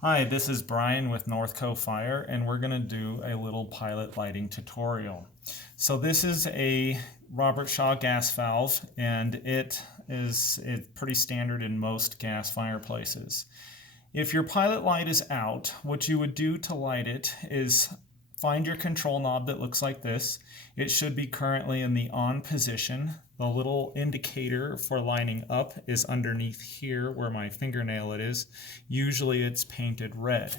Hi, this is Brian with Northco Fire, and we're going to do a little pilot lighting tutorial. So this is a Robert Shaw gas valve, and it's pretty standard in most gas fireplaces. If your pilot light is out, what you would do to light it is find your control knob that looks like this. It should be currently in the on position. The little indicator for lining up is underneath here where my fingernail it is. Usually it's painted red.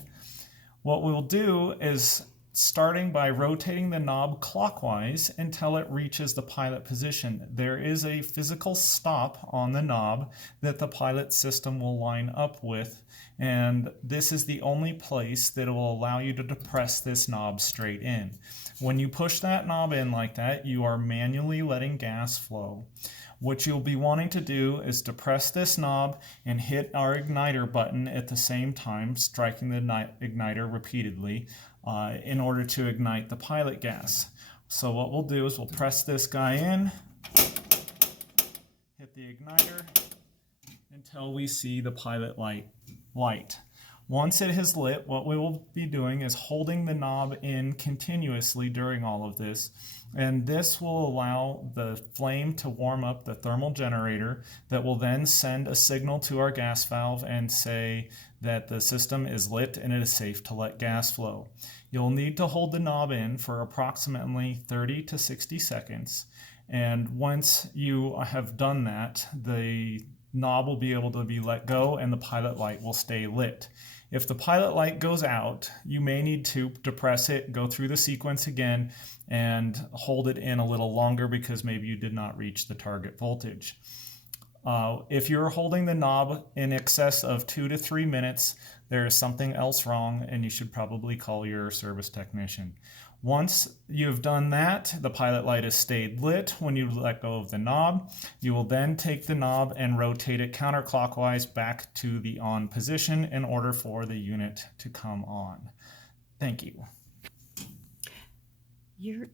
What we'll do is starting by rotating the knob clockwise until it reaches the pilot position. There is a physical stop on the knob that the pilot system will line up with, and this is the only place that will allow you to depress this knob straight in. When you push that knob in like that, you are manually letting gas flow. What you'll be wanting to do is depress this knob and hit our igniter button at the same time, striking the igniter repeatedly in order to ignite the pilot gas. So what we'll do is we'll press this guy in, hit the igniter until we see the pilot light. Once it has lit, what we will be doing is holding the knob in continuously during all of this, and this will allow the flame to warm up the thermal generator that will then send a signal to our gas valve and say that the system is lit and it is safe to let gas flow. You'll need to hold the knob in for approximately 30 to 60 seconds, and once you have done that, the knob will be able to be let go and the pilot light will stay lit. If the pilot light goes out, you may need to depress it, go through the sequence again, and hold it in a little longer because maybe you did not reach the target voltage. If you're holding the knob in excess of 2 to 3 minutes, there is something else wrong and you should probably call your service technician. Once you've done that, the pilot light has stayed lit when you let go of the knob. You will then take the knob and rotate it counterclockwise back to the on position in order for the unit to come on. Thank you. You're